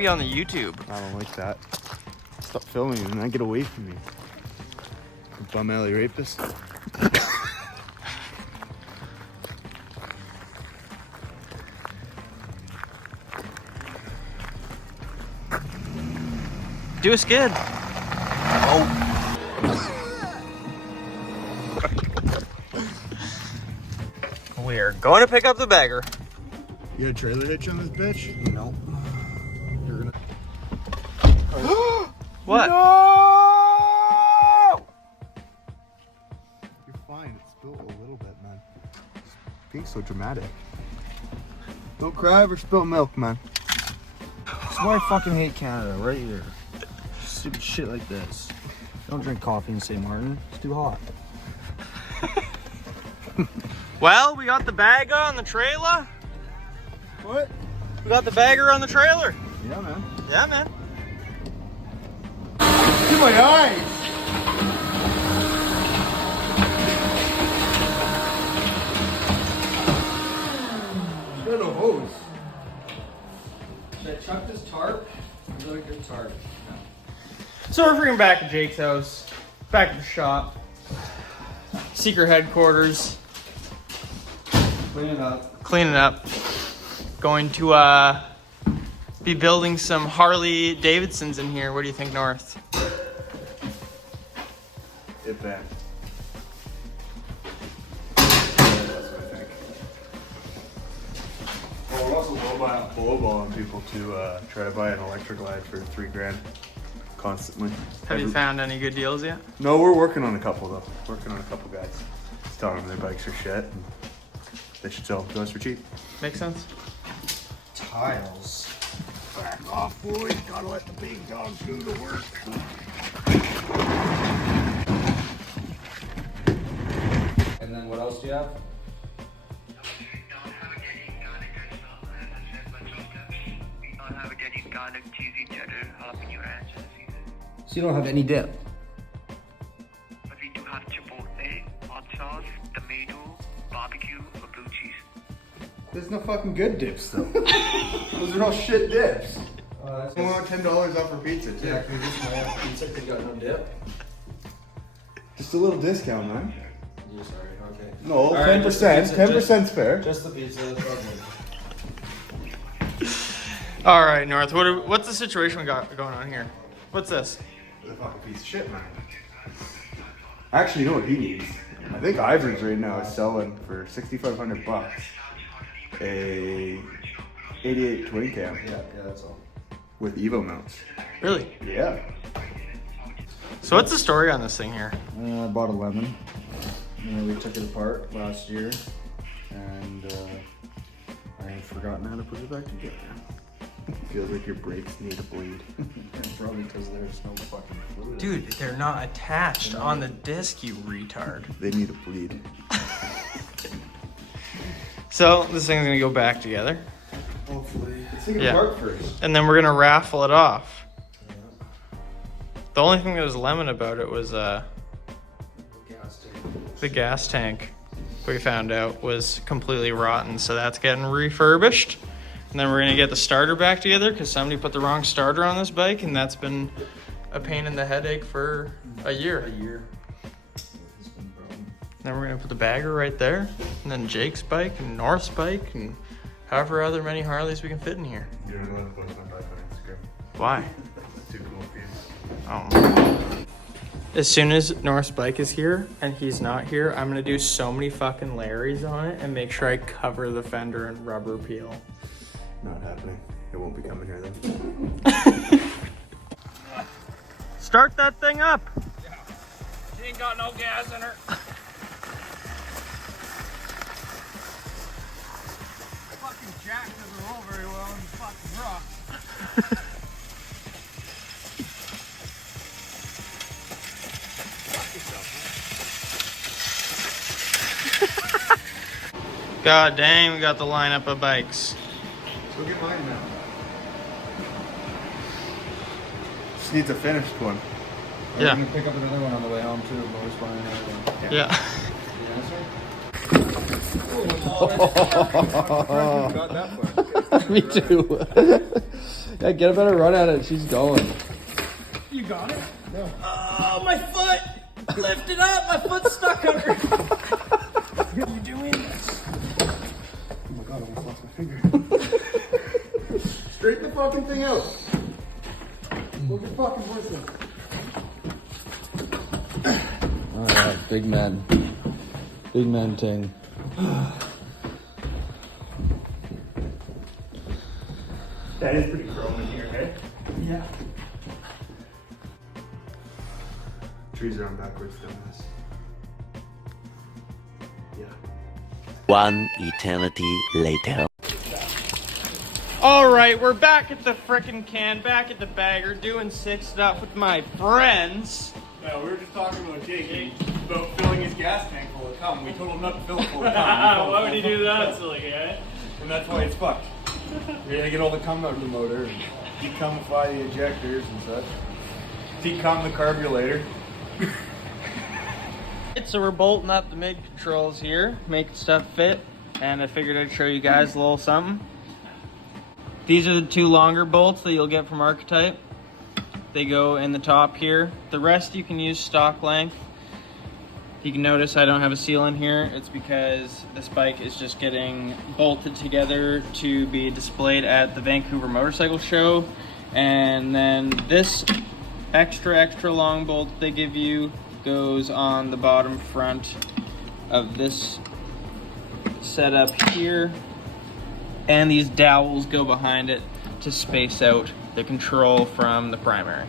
be on the YouTube. I don't like that. Stop filming me, man. Get away from me. You bum alley rapist. Do a skid. Oh. We're going to pick up the bagger. You got a trailer hitch on this bitch? No. You're gonna. What? No! You're fine. It spilled a little bit, man. It's being so dramatic. Don't cry over spilled milk, man. That's why I fucking hate Canada, right here. Stupid shit like this. Don't drink coffee in St. Martin. It's too hot. Well, we got the bagger on the trailer. What? We got the bagger on the trailer. Yeah, man. Yeah, man. In my eyes! Got no hose. Should I chuck this tarp? Is that a good tarp? So we're freaking back at Jake's house. Back at the shop. Secret headquarters. Clean it up. Cleaning up. Going to be building some Harley Davidsons in here. What do you think, North? It bent. That's what I think. Well, we're also lowballing people to try to buy an electric glide for $3,000 constantly. Have you found any good deals yet? No, we're working on a couple though. Working on a couple guys. Just telling them their bikes are shit. And they should sell them to us for cheap. Makes sense? Tiles. Back off, boys. Gotta let the big dogs do the work. And then what else do you have? So you don't have any dip? But we do have chipotle, hot sauce, tomato, barbecue, or blue cheese. There's no fucking good dips though. Those are all shit dips. I want $10 off for pizza too. Yeah, can we just have pizza because you got no dip? Just a little discount, man. Yeah, sorry, okay. No, All right, 10%. 10%'s fair. Just the pizza, that's all good. All right, North. What's the situation we got going on here? What's this? The fucking piece of shit, man. Actually, you know what he needs? I think Ivory's right now is selling for $6,500 a 88 twin cam Yeah, that's all. with Evo mounts. Really? Yeah. So what's the story on this thing here? I bought a lemon. We took it apart last year, and I had forgotten how to put it back together. Feels like your brakes need a bleed. And probably because there's no fucking fluid. Dude, they're not attached on the disc, you retard. They need a bleed. So this thing's gonna go back together, Hopefully. Let's take it Yeah. apart first. and then we're gonna raffle it off. The only thing that was lemon about it was the gas tank. We found out was completely rotten, so that's getting refurbished. And then we're gonna get the starter back together because somebody put the wrong starter on this bike, and that's been a pain in the headache for a year. Then we're gonna put the bagger right there, and then Jake's bike and North's bike and however other many Harleys we can fit in here. You're not allowed to post my bike on Instagram. Why? That's too cool for you. Oh. As soon as North's bike is here and he's not here, I'm gonna do so many fucking Larrys on it and make sure I cover the fender in rubber peel. Not happening. It won't be coming here then. Start that thing up. Yeah. She ain't got no gas in her. Fucking jack doesn't roll very well in the fucking rock. God dang, we got the lineup of bikes. Go get mine now. Just needs a finished one. Yeah. I'm gonna pick up another one on the way home too. I'm always buying another one. Yeah. Got that far. Me too. Yeah, get a better run at it. She's going. You got it? No. Oh, my foot! Lift it up! My foot's stuck under. What are you doing? Oh my god, I almost lost my finger. Straighten the fucking thing out. Look at fucking horses. Oh yeah, big man. Big man ting. That is pretty chrome in here, hey? Yeah. Trees are on backwards, dumbass. Yeah. One eternity later. All right, we're back at the frickin' can, back at the bagger, doing sick stuff with my friends. Yeah, we were just talking about Jake about filling his gas tank full of cum. We told him not to fill it full of cum. Why would he do that, silly guy? And that's why it's fucked. You're gonna get all the cum out of the motor and decumify the ejectors and such. Decum the carburetor. So we're bolting up the mid controls here, making stuff fit, and I figured I'd show you guys a little something. These are the 2 longer bolts that you'll get from Archetype. They go in the top here. The rest you can use stock length. You can notice I don't have a seal in here. It's because this bike is just getting bolted together to be displayed at the Vancouver Motorcycle Show. And then this extra long bolt they give you goes on the bottom front of this setup here. And these dowels go behind it to space out the control from the primary.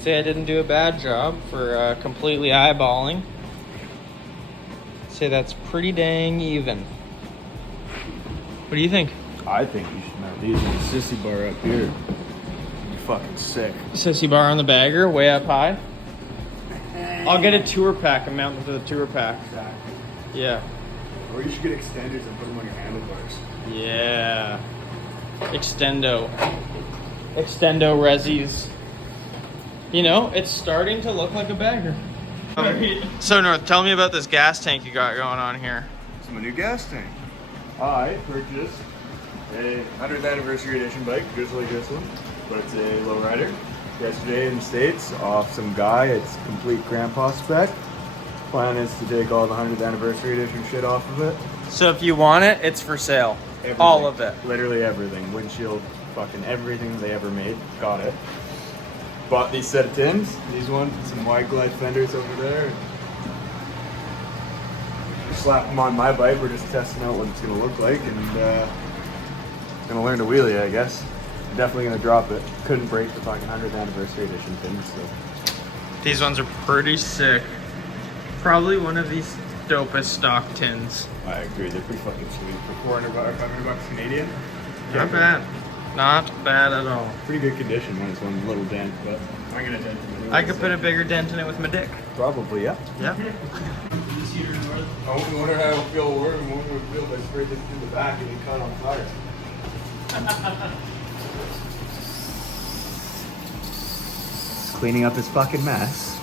Say I didn't do a bad job for completely eyeballing. Say that's pretty dang even. What do you think? I think you should mount these in the sissy bar up here. You're fucking sick. Sissy bar on the bagger, way up high. I'll get a tour pack and mount them to the tour pack. Exactly. Yeah. Or you should get extenders and put them on your handlebars. Yeah. Extendo resis. You know, it's starting to look like a bagger. So North, tell me about this gas tank you got going on here. It's my new gas tank. I purchased a 100th anniversary edition bike, just like this one, but it's a lowrider. Yesterday in the States, off some guy. It's complete grandpa spec. Plan is to take all the 100th anniversary edition shit off of it. So if you want it, it's for sale. Everything. All of it. Literally everything. Windshield, fucking everything they ever made. Got it. Bought these set of tins. These ones, some wide glide fenders over there. Slap them on my bike. We're just testing out what it's gonna look like, and gonna learn to wheelie, I guess. Definitely gonna drop it. Couldn't break the fucking 100th anniversary edition tins. So. These ones are pretty sick. Probably one of these dopest stock tins. I agree. They're pretty fucking sweet for 400 bucks, 500 bucks Canadian. Not bad. Not bad at all. Pretty good condition when it's one little dent, but I'm gonna dent it. I could put a bigger dent in it with my dick. Probably, yeah. Yeah. I wonder how it would feel when it would feel if I sprayed it through the back and it caught on fire. Cleaning up his fucking mess.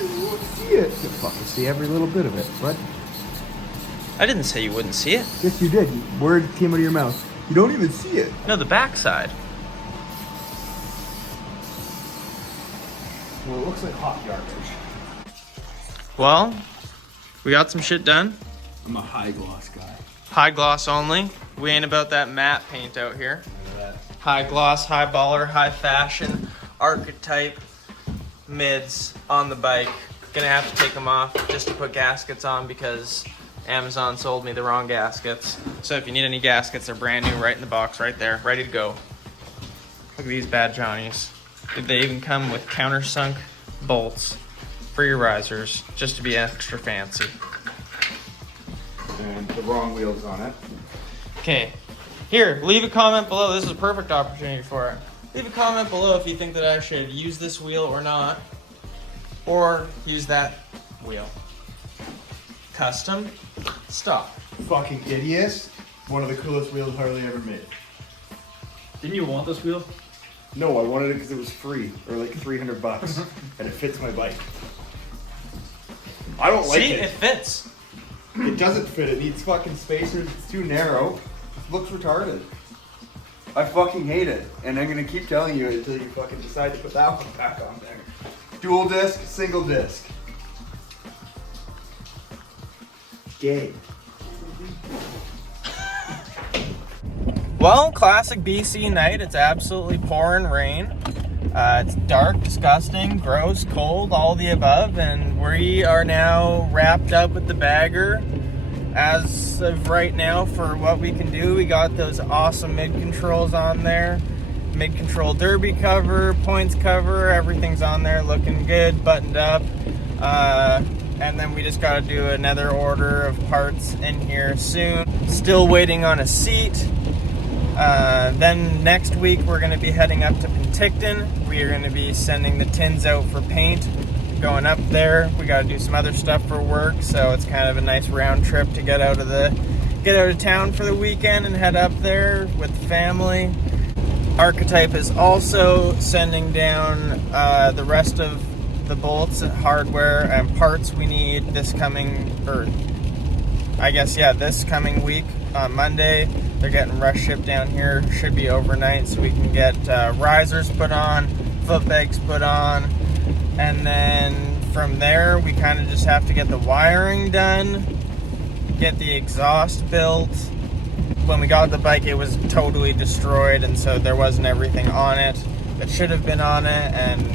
You won't see it. You fucking see every little bit of it. What? I didn't say you wouldn't see it. Yes, you did. Word came out of your mouth. You don't even see it. No, the backside. Well, it looks like hot garbage. Well, we got some shit done. I'm a high gloss guy. High gloss only. We ain't about that matte paint out here. Look at that. High gloss, high baller, high fashion, Archetype mids on the bike. Gonna have to take them off just to put gaskets on because Amazon sold me the wrong gaskets. So if you need any gaskets, they're brand new, right in the box, right there, ready to go. Look at these bad Johnnies. Did they even come with countersunk bolts for your risers, just to be extra fancy. And the wrong wheels on it. Okay, Here, leave a comment below. This is a perfect opportunity for it. Leave a comment below if you think that I should use this wheel or not. Or use that wheel. Custom stock. Fucking idiot. One of the coolest wheels Harley ever made. Didn't you want this wheel? No, I wanted it because it was free, or like $300, and it fits my bike. I don't like See, it. it fits. It doesn't fit. It needs fucking spacers. It's too narrow. It looks retarded. I fucking hate it, and I'm gonna keep telling you until you fucking decide to put that one back on there. Dual disc, single disc. Gay. Well, classic BC night. It's absolutely pouring rain. It's dark, disgusting, gross, cold, all the above, and we are now wrapped up with the bagger. As of right now, for what we can do, we got those awesome mid-controls on there. Mid-control derby cover, points cover, everything's on there, looking good, buttoned up. And then we just got to do another order of parts in here soon. Still waiting on a seat. Then next week we're going to be heading up to Penticton. We are going to be sending the tins out for paint. Going up there, we got to do some other stuff for work, so it's kind of a nice round trip to get out of town for the weekend and head up there with the family. Archetype is also sending down the rest of the bolts and hardware and parts we need this coming week on Monday. They're getting rush shipped down here. Should be overnight, so we can get risers put on, foot pegs put on, and then from there we kind of just have to get the wiring done, get the exhaust built. When we got the bike, it was totally destroyed, and so there wasn't everything on it that should have been on it. And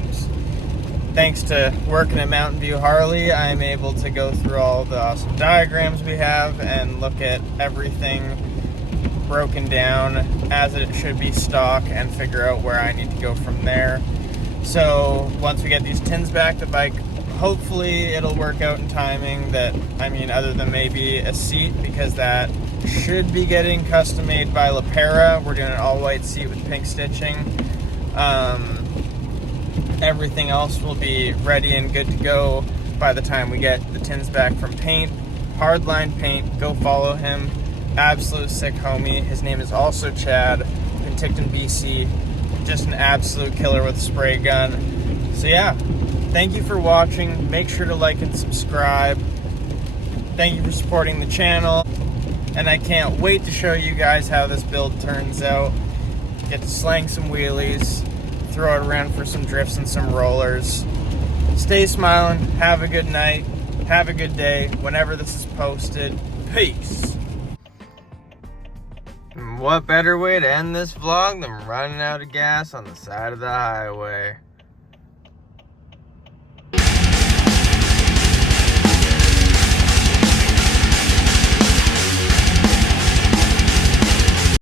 thanks to working at Mountain View Harley, I'm able to go through all the awesome diagrams we have and look at everything broken down as it should be stock and figure out where I need to go from there. So once we get these tins back, the bike, hopefully it'll work out in timing that, other than maybe a seat, because that should be getting custom made by LaPera. We're doing an all white seat with pink stitching. Everything else will be ready and good to go by the time we get the tins back from paint. Hardline Paint, go follow him. Absolute sick homie. His name is also Chad, Penticton, BC. Just an absolute killer with a spray gun. So yeah, thank you for watching. Make sure to like and subscribe. Thank you for supporting the channel. And I can't wait to show you guys how this build turns out. Get to slang some wheelies, throw it around for some drifts and some rollers. Stay smiling, have a good night, have a good day whenever this is posted. Peace. What better way to end this vlog than running out of gas on the side of the highway?